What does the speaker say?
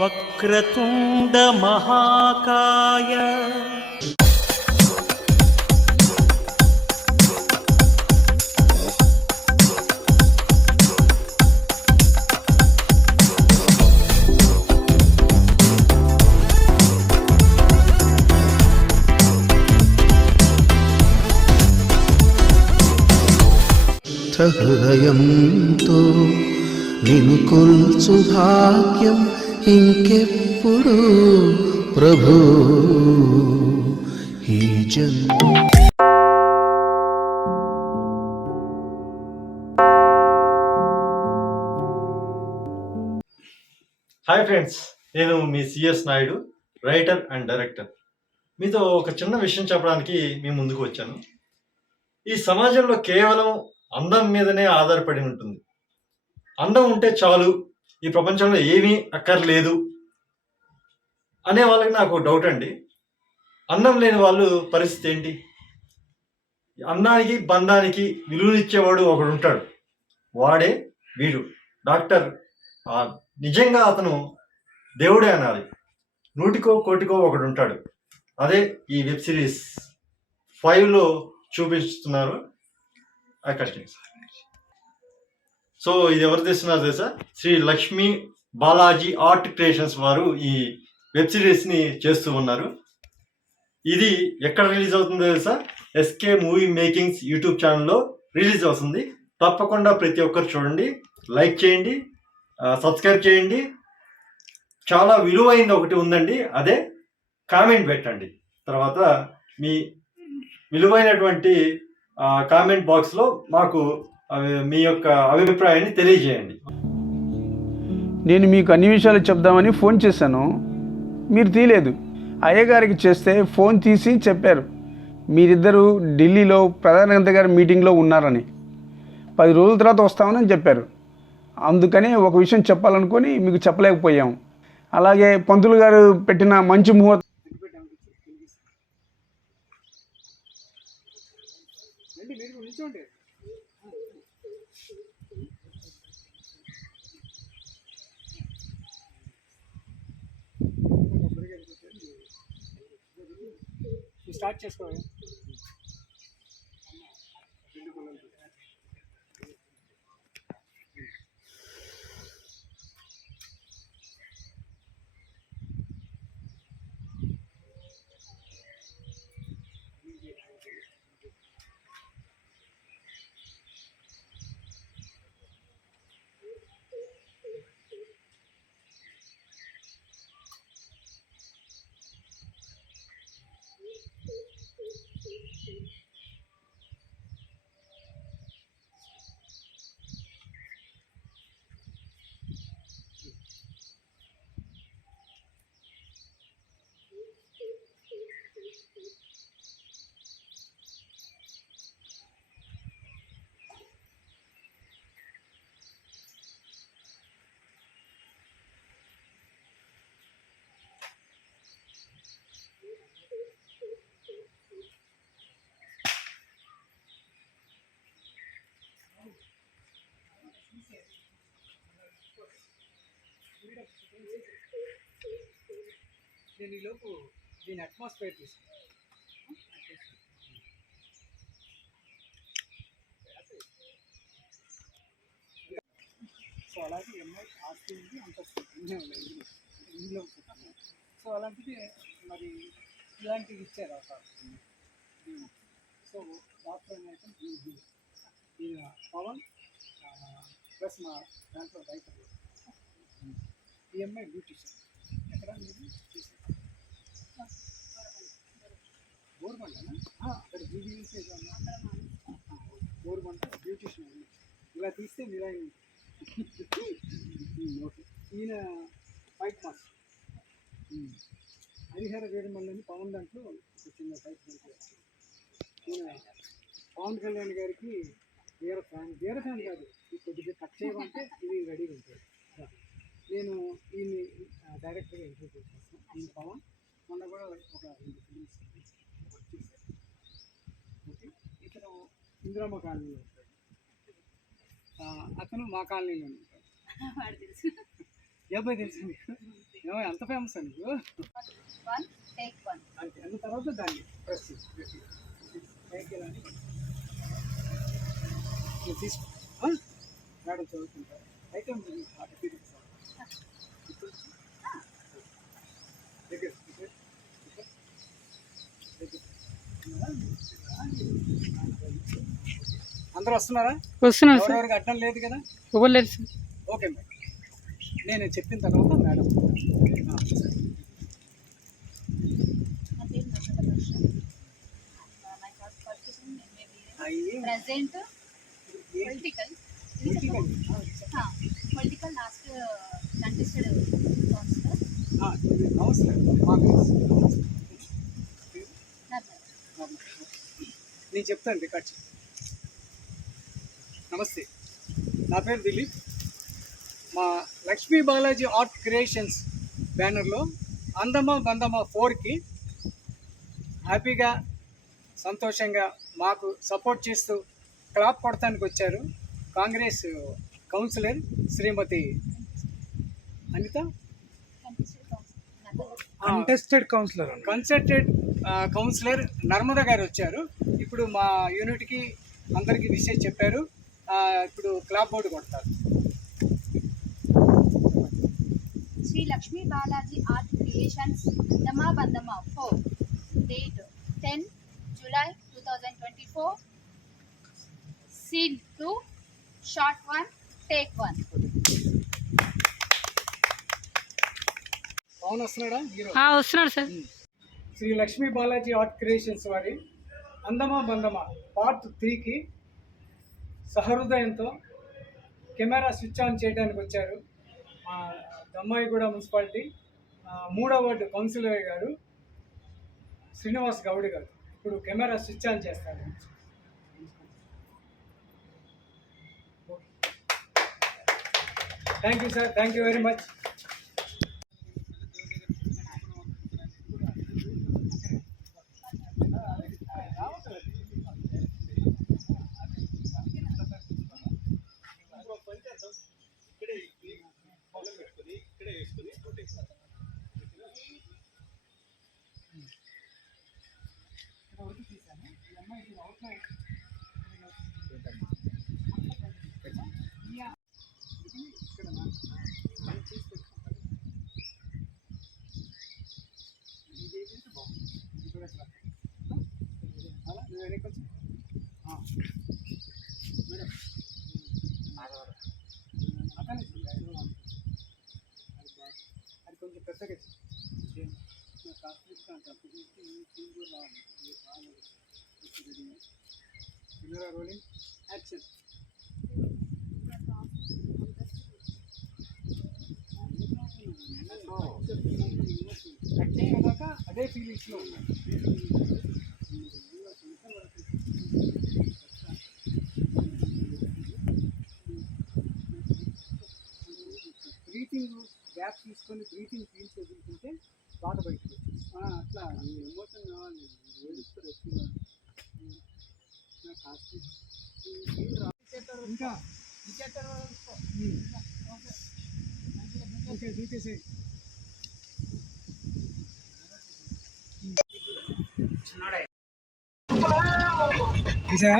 వక్రతుండ మహాకాయ హృదయంతో నిన్ను కొల్చు భాగ్యం ఇంకెప్పుడు ప్రభు ఈ హాయ్ ఫ్రెండ్స్, నేను మీ CS Naidu, writer and director. మీతో ఒక చిన్న విషయం చెప్పడానికి మీ ముందుకు వచ్చాను. ఈ సమాజంలో కేవలం అందం మీదనే ఆధారపడి ఉంటుంది. అందం ఉంటే చాలు, ఈ ప్రపంచంలో ఏమీ అక్కర్లేదు అనే వాళ్ళకి నాకు డౌట్ అండి. అందం లేని వాళ్ళు పరిస్థితి ఏంటి? అందానికి బంధానికి విలువనిచ్చేవాడు ఒకడు ఉంటాడు, వాడే వీడు డాక్టర్. నిజంగా అతను దేవుడే అనాలి. 100కో కోటికో ఒకడు ఉంటాడు. అదే ఈ వెబ్ సిరీస్ 5లో చూపిస్తున్నారు. సో ఇది ఎవరు తెస్తున్నారు తెలుసా? శ్రీ లక్ష్మీ బాలాజీ ఆర్ట్ క్రియేషన్స్ వారు ఈ వెబ్ సిరీస్ని చేస్తూ ఉన్నారు. ఇది ఎక్కడ రిలీజ్ అవుతుందో తెలుసా? ఎస్కే మూవీ మేకింగ్స్ యూట్యూబ్ ఛానల్లో రిలీజ్ అవుతుంది. తప్పకుండా ప్రతి ఒక్కరు చూడండి, లైక్ చేయండి, సబ్స్క్రైబ్ చేయండి. చాలా విలువైంది ఒకటి ఉందండి, అదే కామెంట్ పెట్టండి. తర్వాత మీ విలువైనటువంటి కామెంట్ బాక్స్లో మాకు మీ యొక్క అభిప్రాయాన్ని తెలియజేయండి. నేను మీకు అన్ని విషయాలు చెప్దామని ఫోన్ చేశాను, మీరు తీయలేదు. అయ్యగారికి చేస్తే ఫోన్ తీసి చెప్పారు మీరిద్దరూ ఢిల్లీలో ప్రధానమంత్రి గారి మీటింగ్లో ఉన్నారని. 10 రోజుల తర్వాత వస్తామని చెప్పారు. అందుకని ఒక విషయం చెప్పాలనుకొని మీకు చెప్పలేకపోయాం. అలాగే పంతులు గారు పెట్టిన మంచి ముహూర్తం స్టార్ట్ చేసుకోవాలి. నేను ఈలోపు దీని అట్మాస్ఫియర్ తీసుకున్నాను. సో అలాగే ఎంఐ ఆస్తి ఉంది, అంతస్తు ఇందులో. సో అలాంటిది మరి ఇలాంటివి ఇచ్చారు అవకాశం. సో డాక్టర్ అయితే ఈయన పవన్ ప్లస్ మా దాంట్లో రైటర్ ఈఎంఐ బ్యూటిషియన్. ఎక్కడ మీరు బోర్బండనా? అక్కడ జీబీసీ బోర్బండ బ్యూటిషియన్. ఇలా తీస్తే మీరు ఓకే. ఈయన ఫైట్ మాస్టర్ హరిహర వీరమల్లని పవన్ దాంట్లో ఒక చిన్న ఫైట్ మాస్టర్. ఈయన పవన్ కళ్యాణ్ గారికి వీర ఫ్యాన్ కాదు, కొద్దిగా కట్ చేయమంటే ఇది రెడీగా ఉంటుంది. నేను ఈయన్ని డైరెక్ట్గా ఇంట్రడ్యూస్ చేస్తాను. ఈయన పవన్ మొన్న కూడా ఒక 2 ఫిలిమ్స్ వర్క్ చేశారు. ఓకే. ఇతను ఇందిరమ్మ కాలనీలో ఉంటాడు, అతను మా కాలనీలో ఉంటాడు. ఈ అబ్బాయి తెలుసు మీకు? ఏమో ఎంత ఫేమస్ అని One, take one. అంతే అన్న తర్వాత దాన్ని ప్రెస్ తీసుకో మేడం చదువుకుంటారు అయితే అందరూ వస్తున్నారా? వస్తున్నారు సార్. ఎవరెవరికి అడ్డం లేదు కదా? ఇవ్వలేదు సార్. ఓకే మేడం, నేను చెప్పిన తర్వాత madam My name is Nandita Darshan. My first qualification in MBA. Present political. Political last contested counselor. నేను చెప్తాను రికార్డ్ చేయి. నమస్తే, నా పేరు దిలీప్. మా లక్ష్మీ బాలాజీ ఆర్ట్ క్రియేషన్స్ బ్యానర్లో అందమా బందమా 4కి హ్యాపీగా సంతోషంగా మాకు సపోర్ట్ చేస్తూ క్లాప్ కొడటానికి వచ్చారు కాంగ్రెస్ కౌన్సిలర్ శ్రీమతి అనిత, కంటెస్టెడ్ కౌన్సిలర్ నర్మద గారు వచ్చారు. ఇప్పుడు మా యూనిట్కి అందరికీ విషయం చెప్పారు. ఇప్పుడు క్లాప్ బోర్డు కొడతారు. Sri Lakshmi Balaji Art Creations Andama Bandama 4. Date 10 July 2024. Scene 2. Shot 1. Take 1. Pavan వస్తున్నాడా హీరో? వస్తున్నాడు sir. Sri Lakshmi Balaji art creations వారి అందమా బందమా పార్ట్ 3కి సహృదయంతో కెమెరా స్విచ్ ఆన్ చేయడానికి వచ్చారు దమ్మాయిగూడ మున్సిపాలిటీ 3వ వార్డు కౌన్సిలర్ గారు శ్రీనివాస్ గౌడ్ గారు. ఇప్పుడు కెమెరా స్విచ్ ఆన్ చేస్తారు. Thank you sir, thank you very much. అది కొంచెం పెద్దగా రోలింగ్ యాక్షన్. అదే ఫీలింగ్స్లో ఉన్నాయి. బ్రీతింగ్ గ్యాప్ తీసుకొని బ్రీతింగ్ ఫీల్స్ వదులుకుంటే బాధ బయటకు అట్లా ఎమోషన్ కావాలి. ఏడుస్తారు ఎక్కువగా. ఇంకా ఓకే దూకేసే చూసా